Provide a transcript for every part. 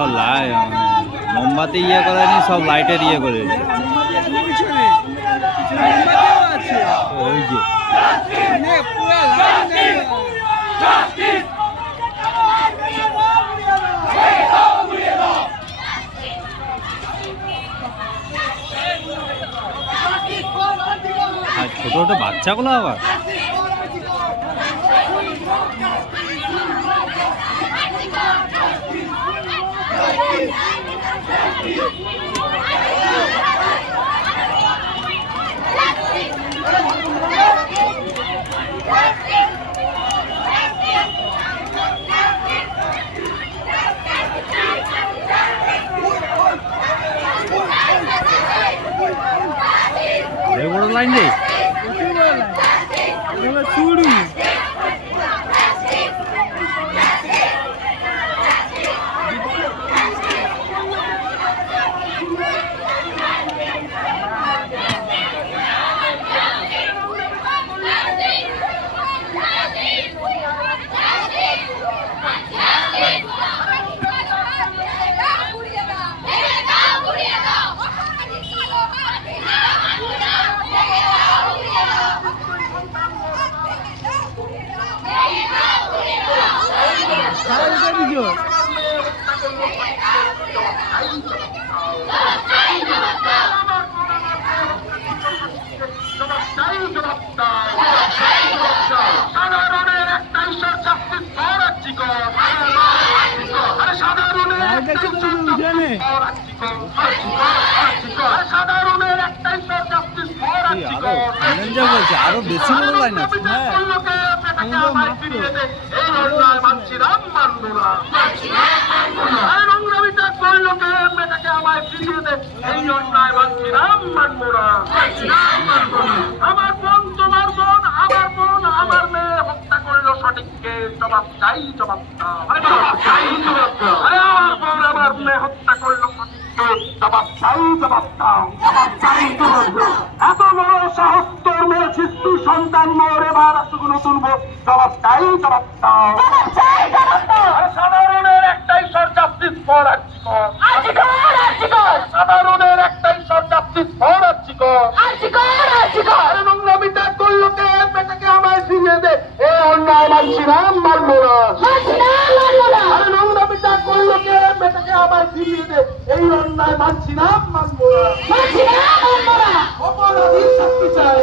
সব লাইট মানে মোমবাতি ইয়ে করেনি, সব লাইটের ইয়ে করে ওই যে আর ছোট ছোট বাচ্চাগুলো আবার বড় লাইন রে চুড়ি আরো বেশি বড় লাইন আছে। আমার বোন তোমার বোন আমার বোন আমার মেয়ে হত্যা করলো, সঠিককে জবাব চাই, জবাব আমার বোন আমার মেয়ে হত্যা করলো, সঠিককে জবাব চাই, জবাব দাও, জবাব চাই। এত বড় সাহস তোর মেয়ে শিশু সন্তান মোর এবার আসুক নতুন জবাব চাই, জবাব দাও। সাধারণের একটাই সর জাস্টিস ফর সাধারণের একটাই সর জাস্টিস ফর নোংরামিটা করলো কে? বেটাকে আমায় ফিরিয়ে দে, এ অন্যায় মানছি না, মানবো না। আরে নোংরামিটা করলো কে? বেটাকে আমায় ফিরিয়ে দে, এই অন্যায় মানছি না, মানবো না। অপরাধীর শাস্তি চাই,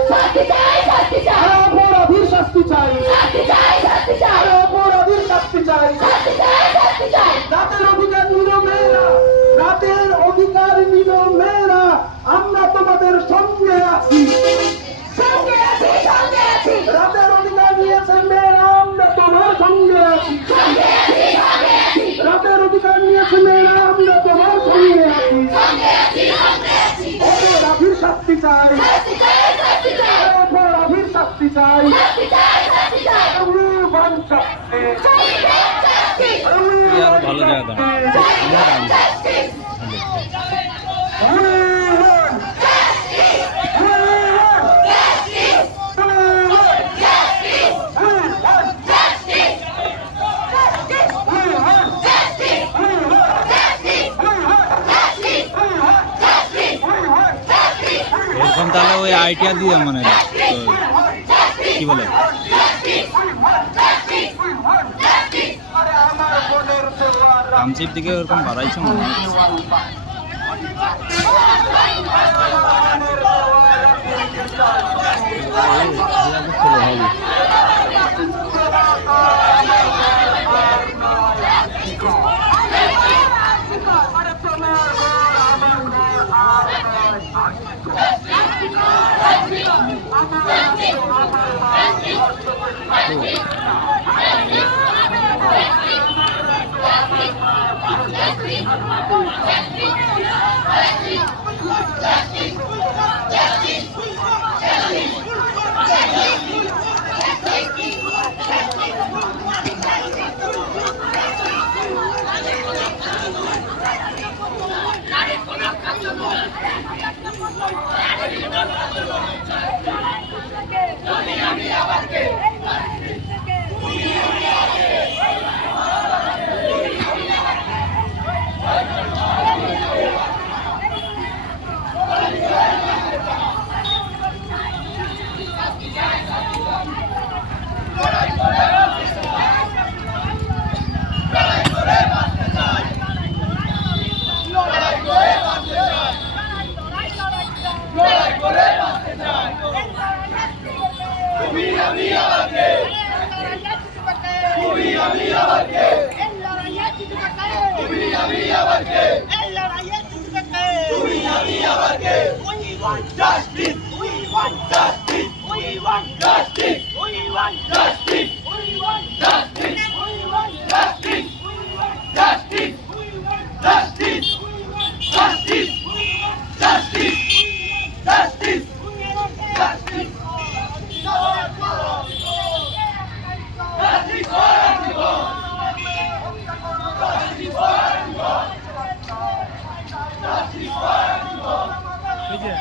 অপরাধীর শাস্তি চাই, অপরাধীর শাস্তি চাই। রাতের অধিকার নিল মেয়েরা, রাতের অধিকার নিল মেয়েরা, আমরা তোমাদের সঙ্গে আছি, রাতের অধিকার নিয়েছে মেয়েরা, আমরা তোমার সঙ্গে আছি, রাতের অধিকার নিয়েছে মেয়েরা, আমরা তোমার সঙ্গে আছি। অপরাধীর শাস্তি চাই, অপরাধীর শাস্তি চাই, আরো ভালো জায়গা এরকম তাহলে ওই আইটিআর দিয়ে মানে কি বলে কামচির দিকে ওরকম বাড়াইছে মনে হয়। want justice. We want justice. We want justice. We want justice. We want justice. We want justice. We want justice. We want justice. We want justice. We want justice. Justice. Justice. এই যে